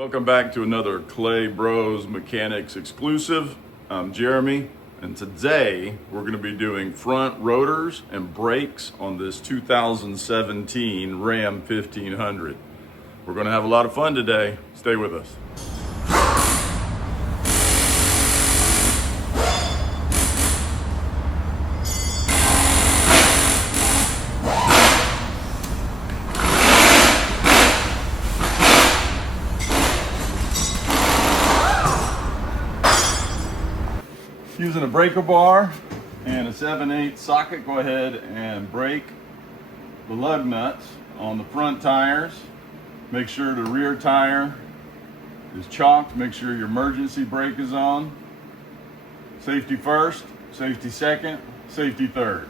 Welcome back to another Clay Bros Mechanics exclusive. I'm Jeremy, and today we're going to be doing front rotors and brakes on this 2017 Ram 1500. We're going to have a lot of fun today. Stay with us. Using a breaker bar and a 7/8 socket, go ahead and break the lug nuts on the front tires. Make sure the rear tire is chocked. Make sure your emergency brake is on. Safety first, safety second, safety third.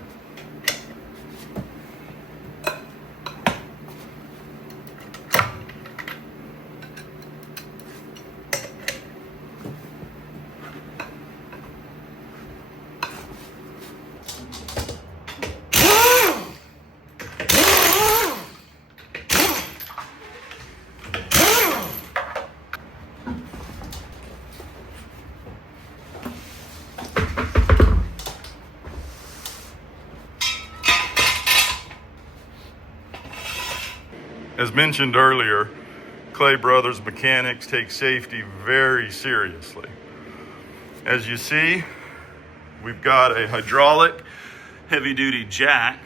As mentioned earlier, Clay Brothers Mechanics take safety very seriously. As you see, we've got a hydraulic heavy-duty jack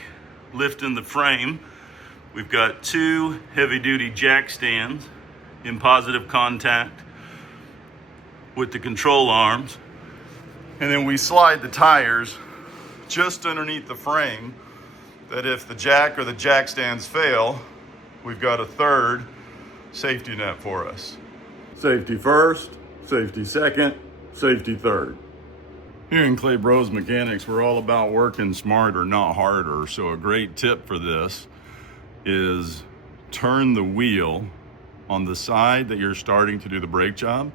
lifting the frame. We've got two heavy-duty jack stands in positive contact with the control arms. And then we slide the tires just underneath the frame that if the jack or the jack stands fail, we've got a third safety net for us. Safety first, safety second, safety third. Here in Clay Bros Mechanics, we're all about working smarter, not harder. So a great tip for this is turn the wheel on the side that you're starting to do the brake job.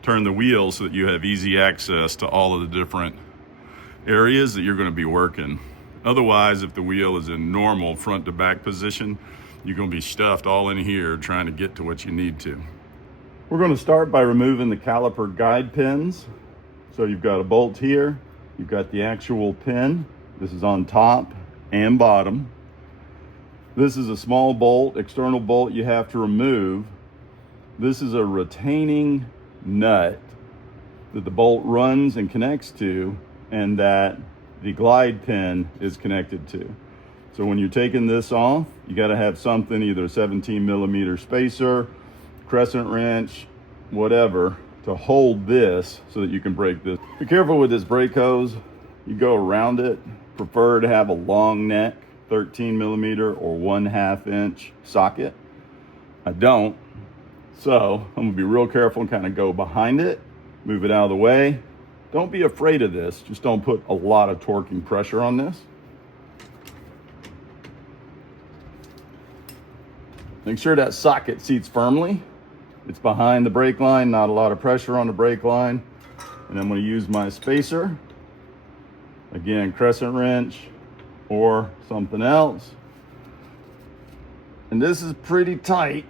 Turn the wheel so that you have easy access to all of the different areas that you're going to be working. Otherwise, if the wheel is in normal front to back position, you're going to be stuffed all in here trying to get to what you need to. We're going to start by removing the caliper guide pins. So you've got a bolt here, you've got the actual pin. This is on top and bottom. This is a small bolt, external bolt you have to remove. This is a retaining nut that the bolt runs and connects to, and that the glide pin is connected to. So when you're taking this off, you got to have something, either a 17mm spacer, crescent wrench, whatever, to hold this so that you can break this. Be careful with this brake hose. You go around it. Prefer to have a long neck, 13mm or 1/2 inch socket. I don't. So I'm gonna be real careful and kind of go behind it, move it out of the way. Don't be afraid of this. Just don't put a lot of torquing pressure on this. Make sure that socket seats firmly. It's behind the brake line, not a lot of pressure on the brake line. And I'm going to use my spacer. Again, crescent wrench or something else. And this is pretty tight.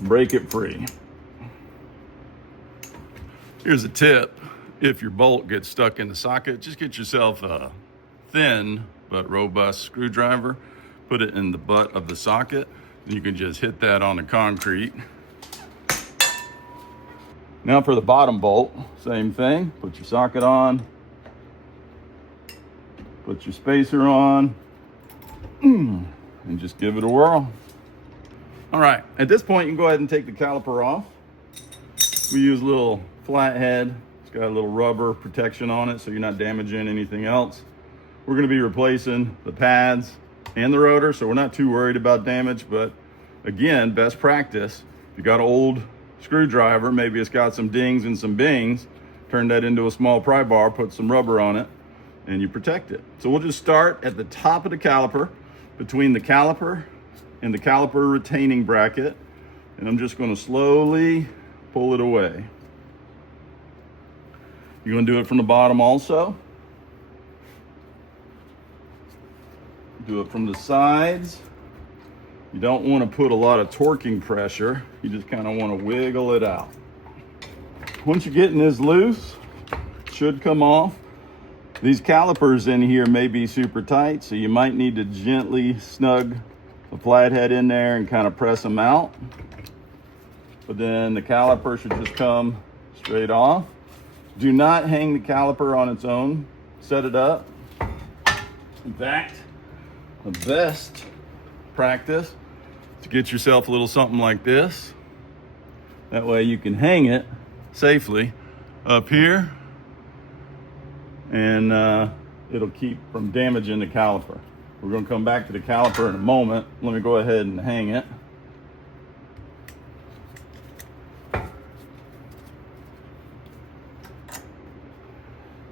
Break it free. Here's a tip. If your bolt gets stuck in the socket, just get yourself a thin but robust screwdriver. Put it in the butt of the socket, and you can just hit that on the concrete. Now for the bottom bolt, same thing. Put your socket on, put your spacer on, and just give it a whirl. All right, at this point, you can go ahead and take the caliper off. We use a little flathead. It's got a little rubber protection on it so you're not damaging anything else. We're gonna be replacing the pads and the rotor, so we're not too worried about damage. But again, best practice, if you got an old screwdriver, maybe it's got some dings and some bings, turn that into a small pry bar, put some rubber on it, and you protect it. So we'll just start at the top of the caliper, between the caliper and the caliper retaining bracket, and I'm just going to slowly pull it away. You're going to do it from the bottom also. Do it from the sides. You don't want to put a lot of torquing pressure. You just kind of want to wiggle it out. Once you're getting this loose, it should come off. These calipers in here may be super tight, so you might need to gently snug the flathead in there and kind of press them out. But then the caliper should just come straight off. Do not hang the caliper on its own. Set it up. In fact, the best practice to get yourself a little something like this. That way you can hang it safely up here, and it'll keep from damaging the caliper. We're going to come back to the caliper in a moment. Let me go ahead and hang it.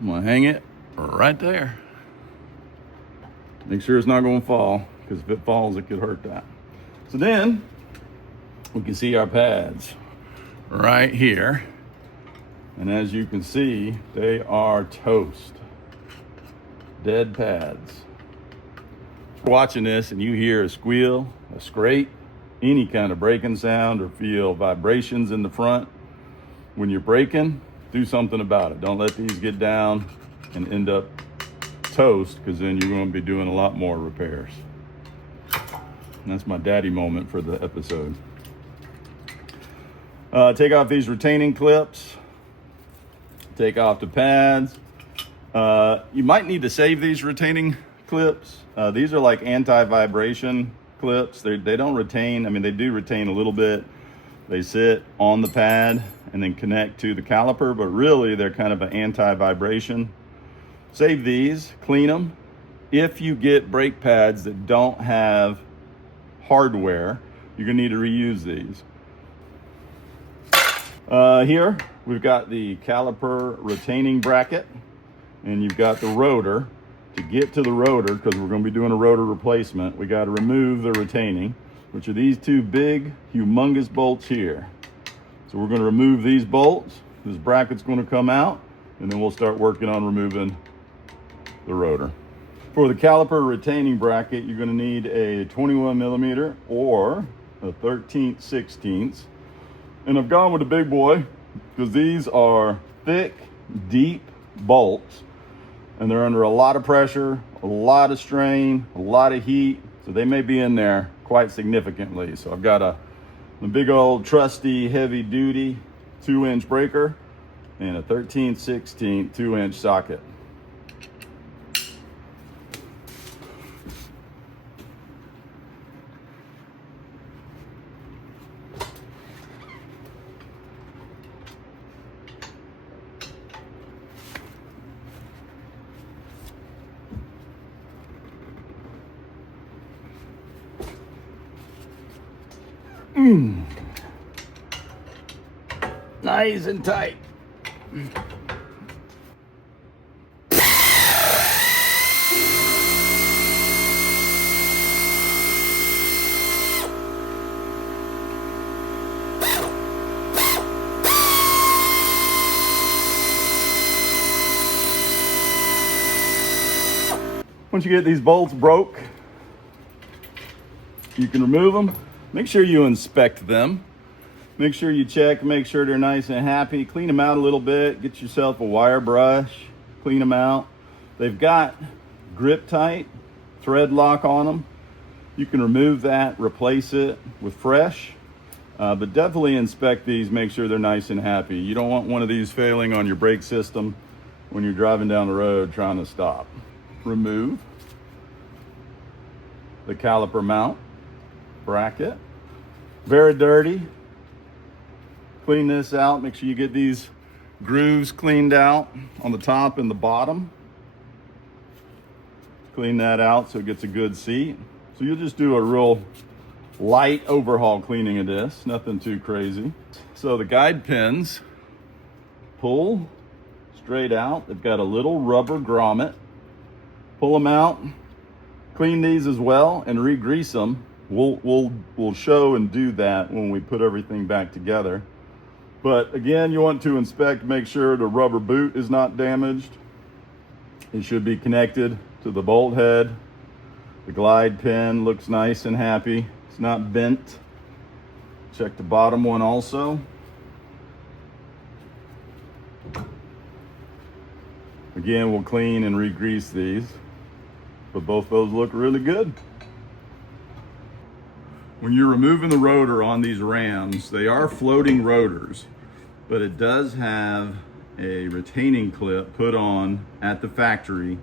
I'm going to hang it right there. Make sure it's not going to fall, because if it falls, it could hurt that. So then we can see our pads right here. And as you can see, they are toast. Dead pads. Watching this and you hear a squeal, a scrape, any kind of braking sound, or feel vibrations in the front, when you're braking, do something about it. Don't let these get down and end up toast, because then you're going to be doing a lot more repairs. And that's my daddy moment for the episode. Take off these retaining clips. Take off the pads. You might need to save these retaining clips. These are like anti-vibration clips. They don't retain. I mean, they do retain a little bit. They sit on the pad and then connect to the caliper, but really they're kind of an anti-vibration. Save these, clean them. If you get brake pads that don't have hardware, you're gonna need to reuse these. Here we've got the caliper retaining bracket, and you've got the rotor. To get to the rotor, because we're going to be doing a rotor replacement, we got to remove the retaining, which are these two big, humongous bolts here. So we're going to remove these bolts. This bracket's going to come out, and then we'll start working on removing the rotor. For the caliper retaining bracket, you're going to need a 21 millimeter or a 13/16. And I've gone with the big boy because these are thick, deep bolts, and they're under a lot of pressure, a lot of strain, a lot of heat, so they may be in there quite significantly. So I've got a big old trusty heavy duty 2-inch breaker and a 13/16 2-inch socket. Nice and tight. Once you get these bolts broke, you can remove them. Make sure you inspect them. Make sure you check, make sure they're nice and happy. Clean them out a little bit. Get yourself a wire brush, clean them out. They've got grip tight, thread lock on them. You can remove that, replace it with fresh, but definitely inspect these, make sure they're nice and happy. You don't want one of these failing on your brake system when you're driving down the road trying to stop. Remove the caliper mount bracket. Very dirty. Clean this out. Make sure you get these grooves cleaned out on the top and the bottom. Clean that out so it gets a good seat. So you'll just do a real light overhaul cleaning of this, nothing too crazy. So the guide pins pull straight out. They've got a little rubber grommet. Pull them out, clean these as well, and re-grease them. We'll show and do that when we put everything back together. But again, you want to inspect, make sure the rubber boot is not damaged. It should be connected to the bolt head. The glide pin looks nice and happy. It's not bent. Check the bottom one also. Again, we'll clean and re-grease these, but both those look really good. When you're removing the rotor on these rams, they are floating rotors, but it does have a retaining clip put on at the factory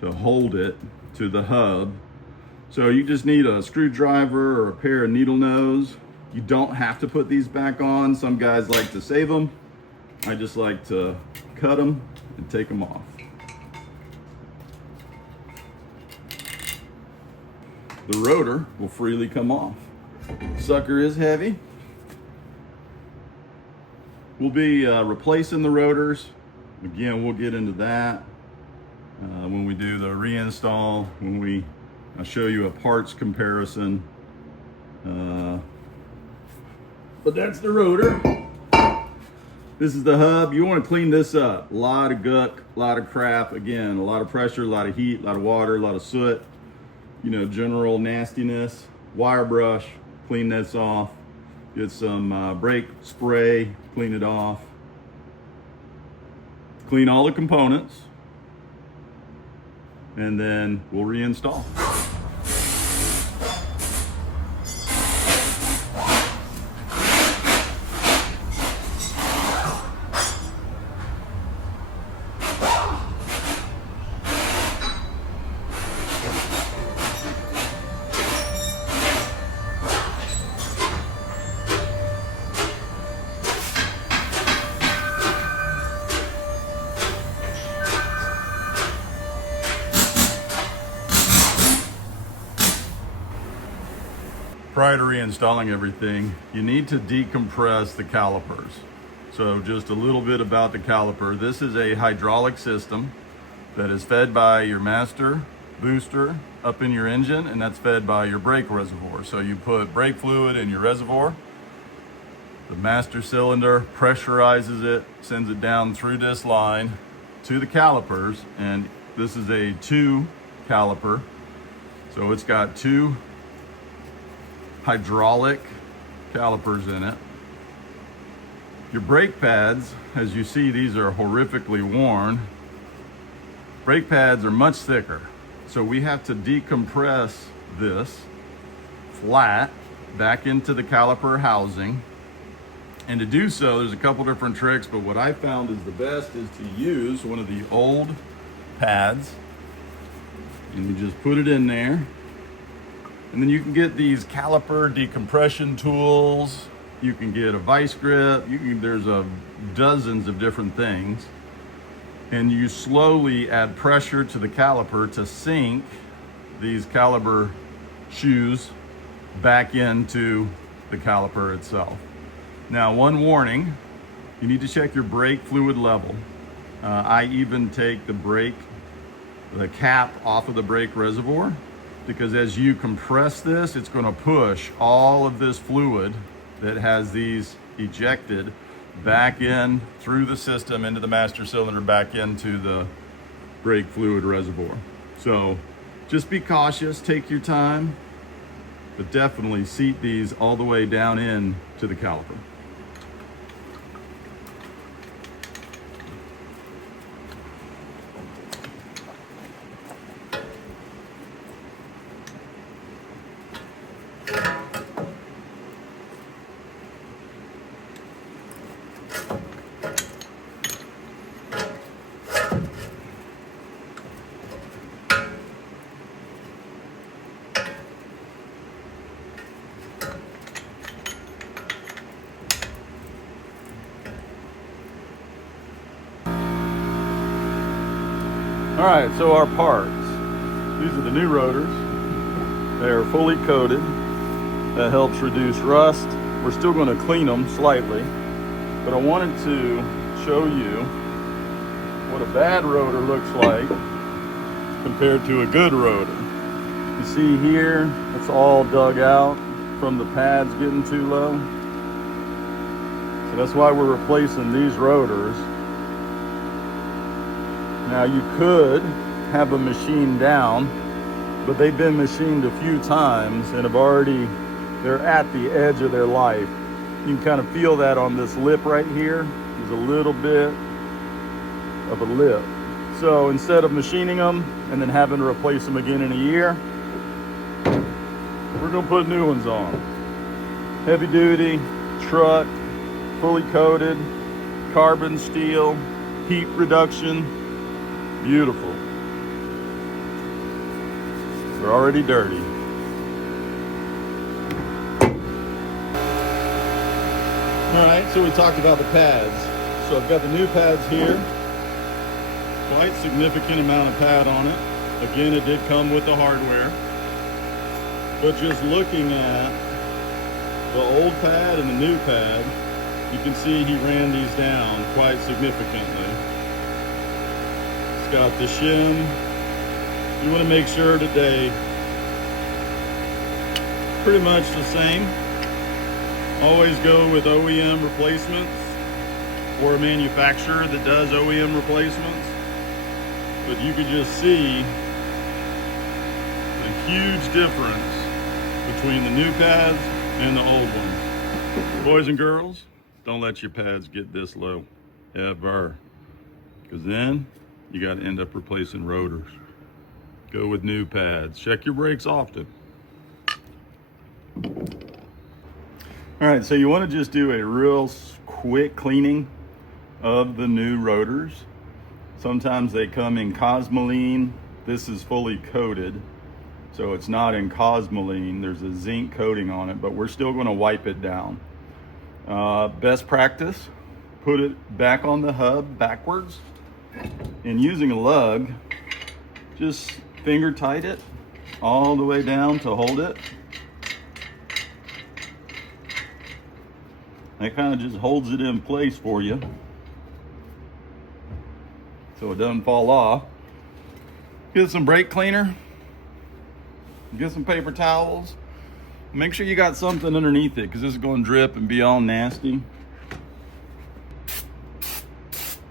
to hold it to the hub. So you just need a screwdriver or a pair of needle nose. You don't have to put these back on. Some guys like to save them. I just like to cut them and take them off. The rotor will freely come off. Sucker is heavy. We'll be replacing the rotors. Again, we'll get into that when we do the reinstall, I'll show you a parts comparison. But that's the rotor. This is the hub. You want to clean this up. A lot of guck, a lot of crap. Again, a lot of pressure, a lot of heat, a lot of water, a lot of soot. You know, general nastiness. Wire brush, clean this off. Get some brake spray, clean it off. Clean all the components. And then we'll reinstall. Prior to reinstalling everything, you need to decompress the calipers. So just a little bit about the caliper. This is a hydraulic system that is fed by your master booster up in your engine, and that's fed by your brake reservoir. So you put brake fluid in your reservoir, the master cylinder pressurizes it, sends it down through this line to the calipers, and this is a 2 caliper. So it's got 2 hydraulic calipers in it. Your brake pads, as you see, these are horrifically worn. Brake pads are much thicker, so we have to decompress this flat back into the caliper housing. And to do so, there's a couple different tricks, but what I found is the best is to use one of the old pads, and you just put it in there. And then you can get these caliper decompression tools. You can get a vice grip. There's dozens of different things. And you slowly add pressure to the caliper to sink these caliper shoes back into the caliper itself. Now, one warning, you need to check your brake fluid level. I even take the cap off of the brake reservoir, because as you compress this, it's going to push all of this fluid that has these ejected back in through the system into the master cylinder, back into the brake fluid reservoir. So just be cautious, take your time, but definitely seat these all the way down in to the caliper. All right, so our parts. These are the new rotors. They are fully coated. That helps reduce rust. We're still going to clean them slightly, but I wanted to show you what a bad rotor looks like compared to a good rotor. You see here, it's all dug out from the pads getting too low. So that's why we're replacing these rotors. Now you could have a machine down, but they've been machined a few times and have already they're at the edge of their life. You can kind of feel that on this lip right here. There's a little bit of a lip. So instead of machining them and then having to replace them again in a year, we're gonna put new ones on. Heavy duty, truck, fully coated, carbon steel, heat reduction, beautiful. They're already dirty. All right, so we talked about the pads. So I've got the new pads here. Quite significant amount of pad on it. Again, it did come with the hardware. But just looking at the old pad and the new pad, you can see he ran these down quite significantly. It's got the shim. You want to make sure today, pretty much the same. Always go with OEM replacements or a manufacturer that does OEM replacements. But you can just see the huge difference between the new pads and the old ones. Boys and girls, don't let your pads get this low, ever. Because then you got to end up replacing rotors. Go with new pads. Check your brakes often. All right, so you want to just do a real quick cleaning of the new rotors. Sometimes they come in Cosmoline. This is fully coated, so it's not in Cosmoline. There's a zinc coating on it, but we're still going to wipe it down. Best practice, put it back on the hub backwards, and using a lug, just finger tight it all the way down to hold it. That kind of just holds it in place for you so it doesn't fall off. Get some brake cleaner, get some paper towels. Make sure you got something underneath it because this is going to drip and be all nasty.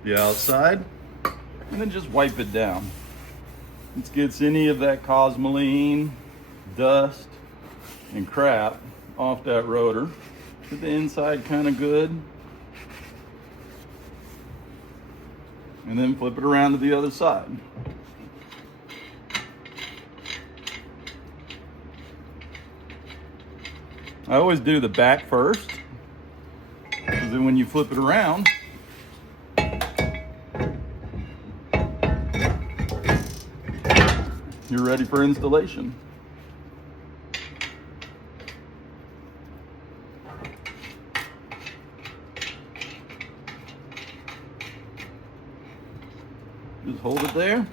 The outside, and then just wipe it down. This gets any of that Cosmoline, dust, and crap off that rotor. Get the inside kind of good. And then flip it around to the other side. I always do the back first, because then when you flip it around, you're ready for installation. Just hold it there.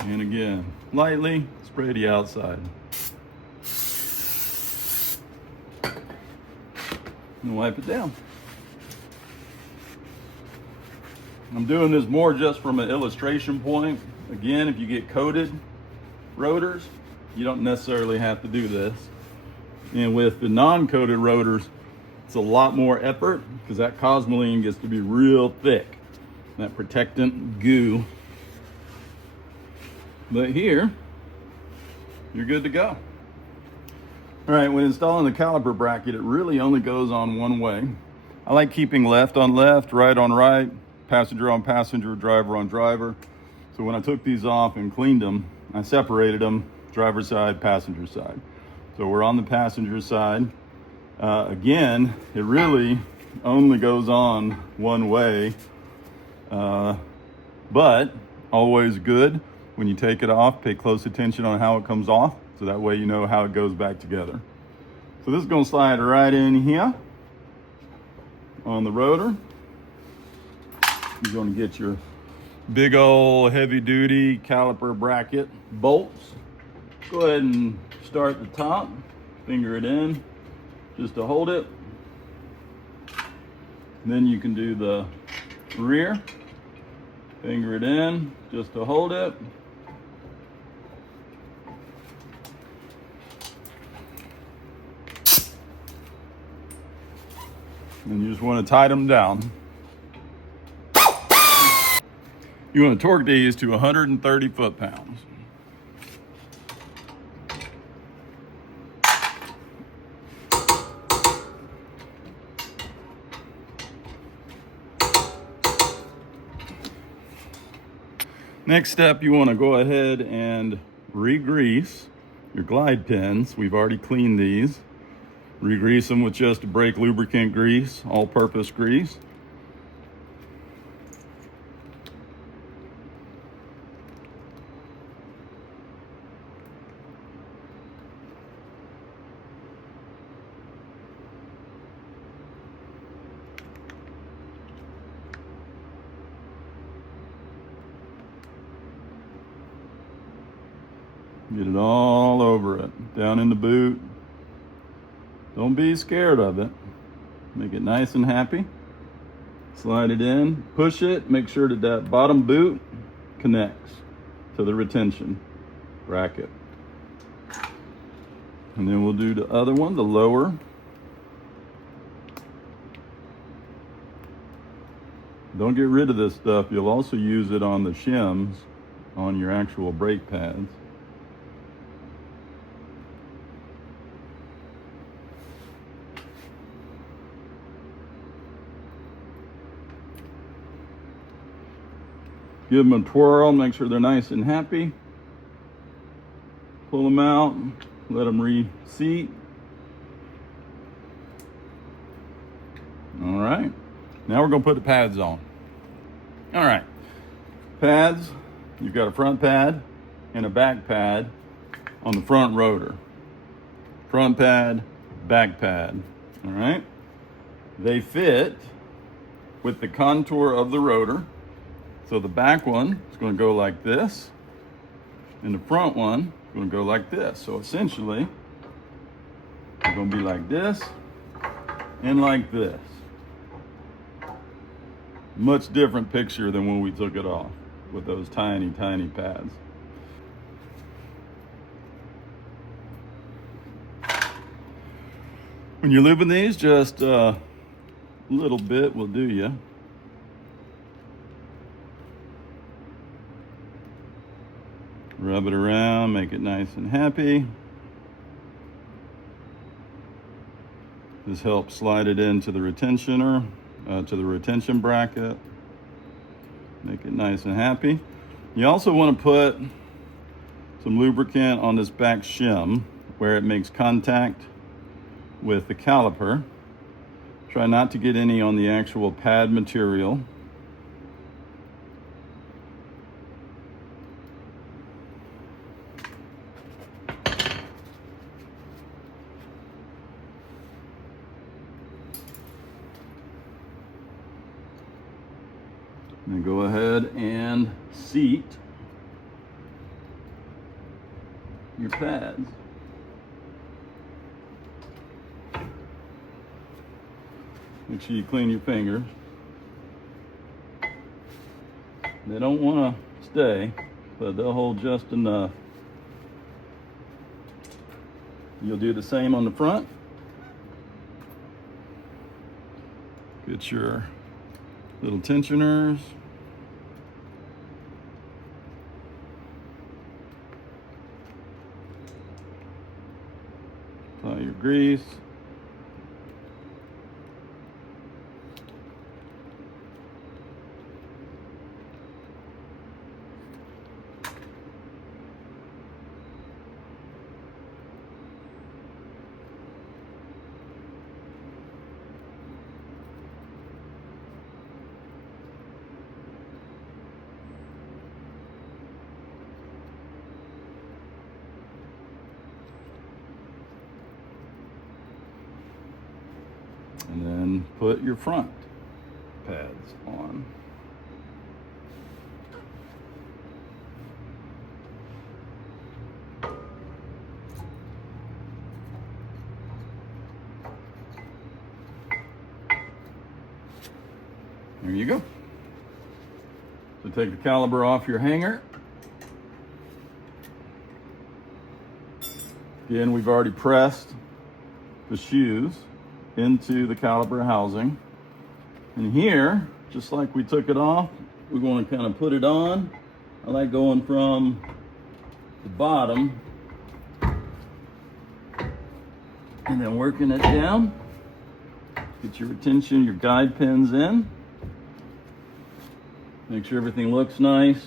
And again, lightly spray the outside. And wipe it down. I'm doing this more just from an illustration point. Again, if you get coated rotors, you don't necessarily have to do this. And with the non-coated rotors, it's a lot more effort because that Cosmoline gets to be real thick. That protectant goo. But here, you're good to go. All right, when installing the caliper bracket, it really only goes on one way. I like keeping left on left, right on right, passenger on passenger, driver on driver. So when I took these off and cleaned them, I separated them, driver side, passenger side. So we're on the passenger side. Again, it really only goes on one way. But always good when you take it off, pay close attention on how it comes off, so that way you know how it goes back together. So this is going to slide right in here on the rotor. You're going to get your big old heavy duty caliper bracket bolts. Go ahead and start the top, finger it in just to hold it. And then you can do the rear. Finger it in just to hold it. And you just want to tighten them down. You want to torque these to 130 foot-pounds. Next step, you want to go ahead and re-grease your glide pins. We've already cleaned these. Re-grease them with just a brake lubricant grease, all-purpose grease. Get it all over it, down in the boot. Don't be scared of it. Make it nice and happy. Slide it in, push it, make sure that that bottom boot connects to the retention bracket. And then we'll do the other one, the lower. Don't get rid of this stuff. You'll also use it on the shims on your actual brake pads. Give them a twirl, make sure they're nice and happy. Pull them out, let them reseat. All right, now we're gonna put the pads on. All right, pads, you've got a front pad and a back pad on the front rotor. Front pad, back pad, all right? They fit with the contour of the rotor. So the back one is going to go like this, and the front one is going to go like this. So essentially, it's going to be like this and like this. Much different picture than when we took it off with those tiny, tiny pads. When you're lubing these, just a little bit will do you. Rub it around, make it nice and happy. This helps slide it into the retentioner, to the retention bracket. Make it nice and happy. You also want to put some lubricant on this back shim where it makes contact with the caliper. Try not to get any on the actual pad material. And go ahead and seat your pads. Make sure you clean your fingers. They don't want to stay, but they'll hold just enough. You'll do the same on the front. Get your little tensioners. Apply your grease. And then put your front pads on. There you go. So take the caliper off your hanger. Again, we've already pressed the shoes into the caliper housing. And here, just like we took it off, we're going to kind of put it on. I like going from the bottom and then working it down. Get your retention, your guide pins in. Make sure everything looks nice.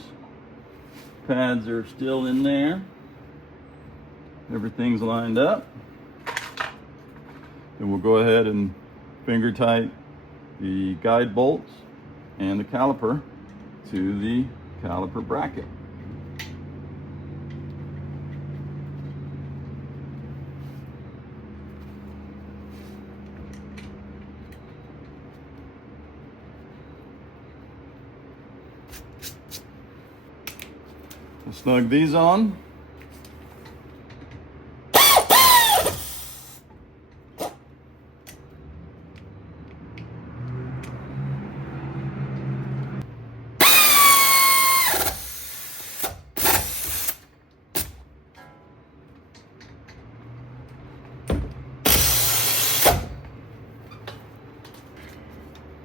Pads are still in there. Everything's lined up. And we'll go ahead and finger tight the guide bolts and the caliper to the caliper bracket. We'll snug these on.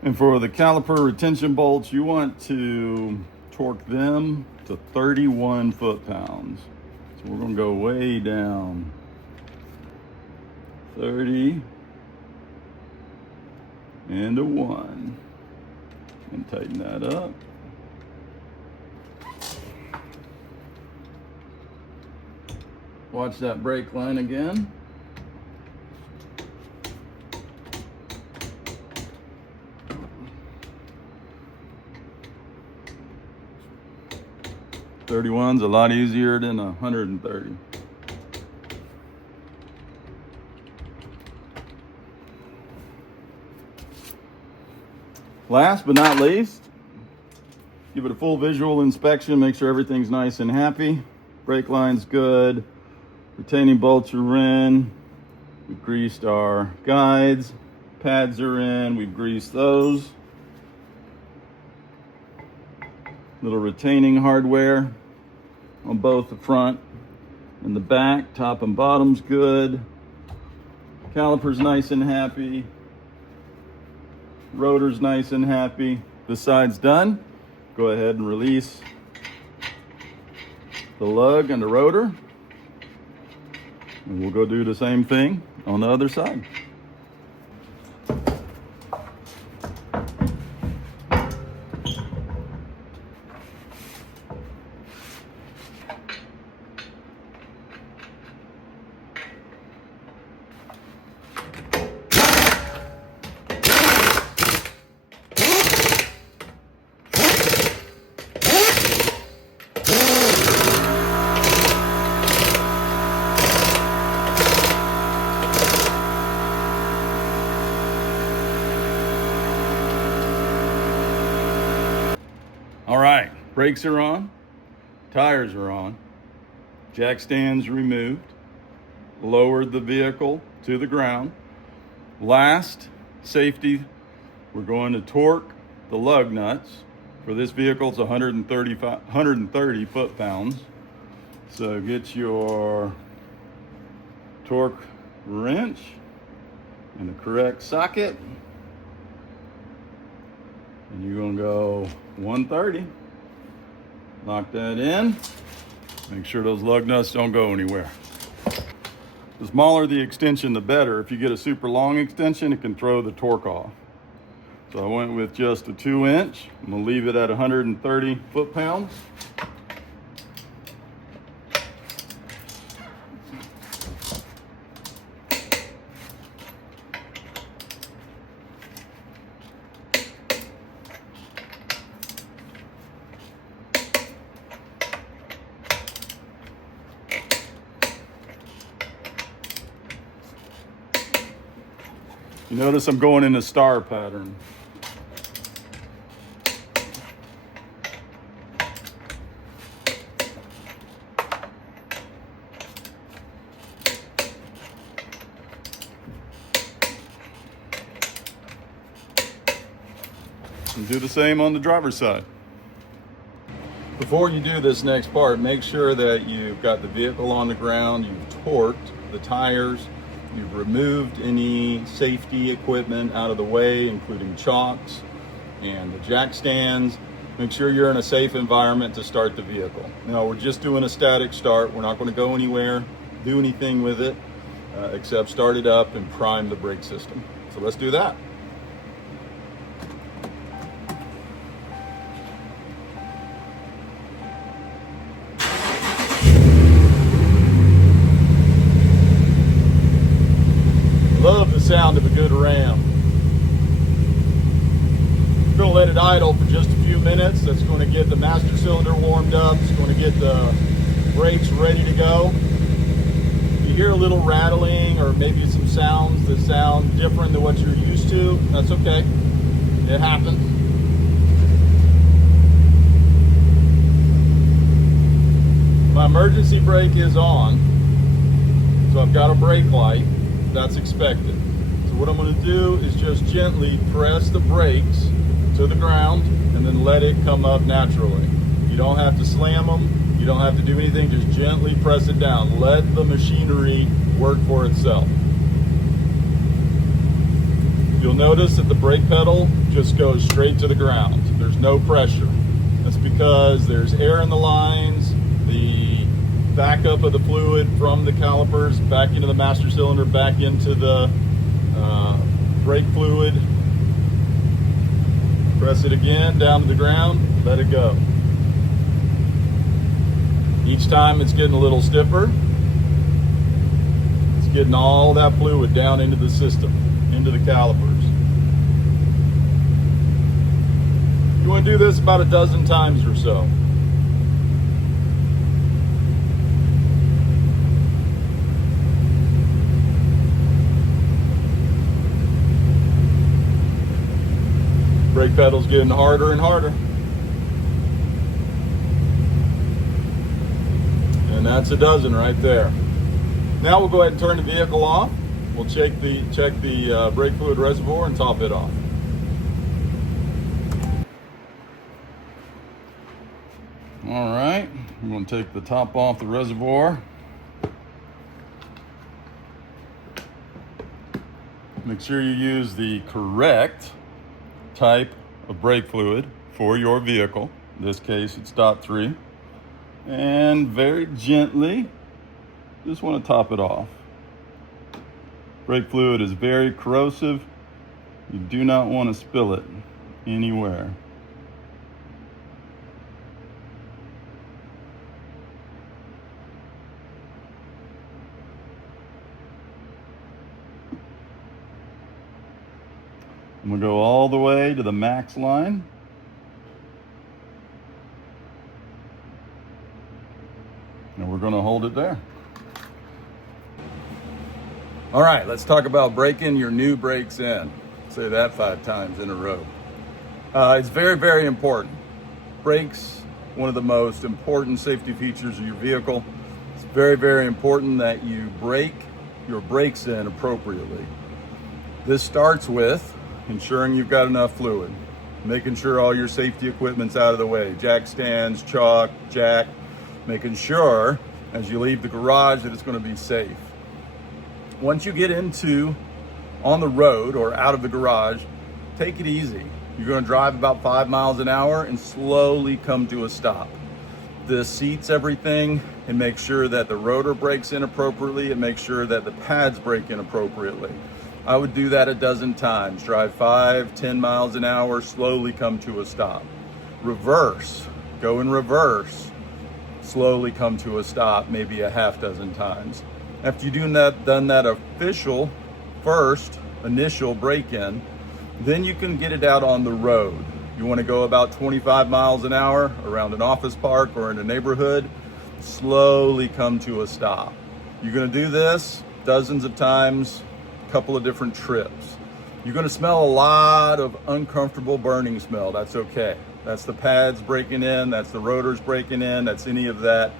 And for the caliper retention bolts, you want to torque them to 31 foot-pounds. So we're gonna go way down. 30 and a 1. And tighten that up. Watch that brake line again. .31's a lot easier than 130. Last but not least, give it a full visual inspection, make sure everything's nice and happy. Brake line's good, retaining bolts are in, we've greased our guides, pads are in, we've greased those. Little retaining hardware on both the front and the back. Top and bottom's good. Caliper's nice and happy. Rotor's nice and happy. This side's done. Go ahead and release the lug and the rotor. And we'll go do the same thing on the other side. All right, brakes are on, tires are on, jack stands removed, lowered the vehicle to the ground. Last, safety, we're going to torque the lug nuts. For this vehicle, it's 130 foot-pounds. So get your torque wrench in the correct socket. And you're gonna go 130. Lock that in. Make sure those lug nuts don't go anywhere. The smaller the extension, the better. If you get a super long extension, it can throw the torque off. So I went with just a 2-inch. I'm gonna leave it at 130 foot-pounds. You notice I'm going in a star pattern. And do the same on the driver's side. Before you do this next part, make sure that you've got the vehicle on the ground, you've torqued the tires, you've removed any safety equipment out of the way, including chocks and the jack stands. Make sure you're in a safe environment to start the vehicle. Now, we're just doing a static start. We're not going to go anywhere, do anything with it, except start it up and prime the brake system. So let's do that. sound of a good ram. I'm going to let it idle for just a few minutes. That's going to get the master cylinder warmed up. It's going to get the brakes ready to go. If you hear a little rattling or maybe some sounds that sound different than what you're used to, that's okay. It happens. My emergency brake is on, so I've got a brake light. That's expected. So what I'm going to do is just gently press the brakes to the ground and then let it come up naturally. You don't have to slam them. You don't have to do anything. Just gently press it down. Let the machinery work for itself. You'll notice that the brake pedal just goes straight to the ground. There's no pressure. That's because there's air in the lines. The backup of the fluid from the calipers back into the master cylinder, back into the brake fluid. Press it again down to the ground, let it go. Each time it's getting a little stiffer. It's getting all that fluid down into the system, into the calipers. You want to do this about a dozen times or so. Brake pedal's getting harder and harder. And that's a dozen right there. Now we'll go ahead and turn the vehicle off. We'll check the brake fluid reservoir and top it off. All right, I'm going to take the top off the reservoir. Make sure you use the correct type of brake fluid for your vehicle. In this case, it's .3. And very gently, just want to top it off. Brake fluid is very corrosive. You do not want to spill it anywhere. I'm going to go all the way to the max line. And we're going to hold it there. All right, let's talk about breaking your new brakes in. Say that 5 times in a row. It's very, very important. Brakes, one of the most important safety features of your vehicle. It's very, very important that you break your brakes in appropriately. This starts with ensuring you've got enough fluid, making sure all your safety equipment's out of the way, jack stands, chalk, jack, making sure as you leave the garage that it's going to be safe. Once you get on the road or out of the garage, take it easy. You're going to drive about 5 miles an hour and slowly come to a stop. This seats everything and makes sure that the rotor brakes in appropriately and make sure that the pads brake in appropriately. I would do that a dozen times. Drive 5, 10 miles an hour, slowly come to a stop. Reverse, go in reverse, slowly come to a stop, maybe a half dozen times. After you've done that first initial break-in, then you can get it out on the road. You want to go about 25 miles an hour around an office park or in a neighborhood, slowly come to a stop. You're going to do this dozens of times, couple of different trips. You're going to smell a lot of uncomfortable burning smell. That's okay. That's the pads breaking in, that's the rotors breaking in, that's any of that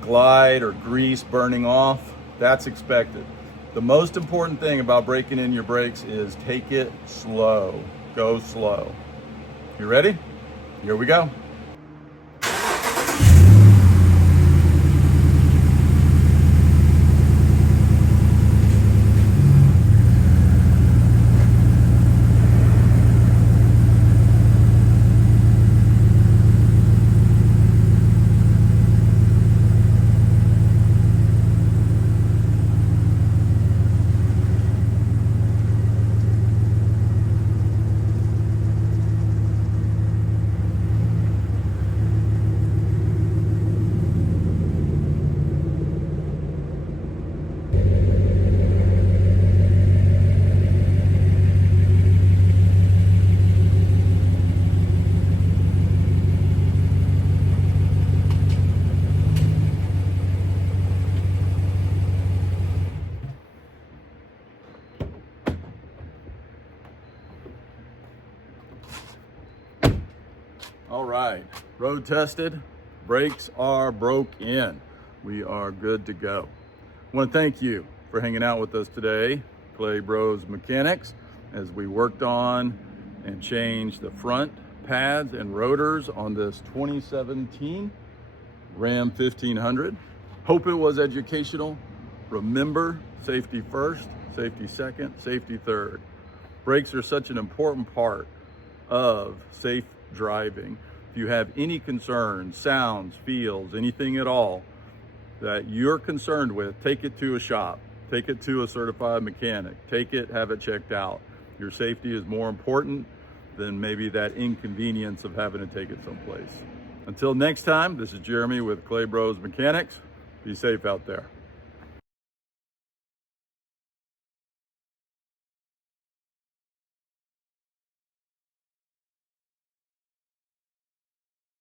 glide or grease burning off. That's expected. The most important thing about breaking in your brakes is take it slow. Go slow. You ready? Here we go. All right, road tested, brakes are broke in. We are good to go. I want to thank you for hanging out with us today, CLAYBROSmechanics, as we worked on and changed the front pads and rotors on this 2017 Ram 1500. Hope it was educational. Remember, safety first, safety second, safety third. Brakes are such an important part of safe driving. If you have any concerns, sounds, feels, anything at all that you're concerned with, take it to a shop, take it to a certified mechanic, take it, have it checked out. Your safety is more important than maybe that inconvenience of having to take it someplace. Until next time, this is Jeremy with CLAYBROSmechanics. Be safe out there.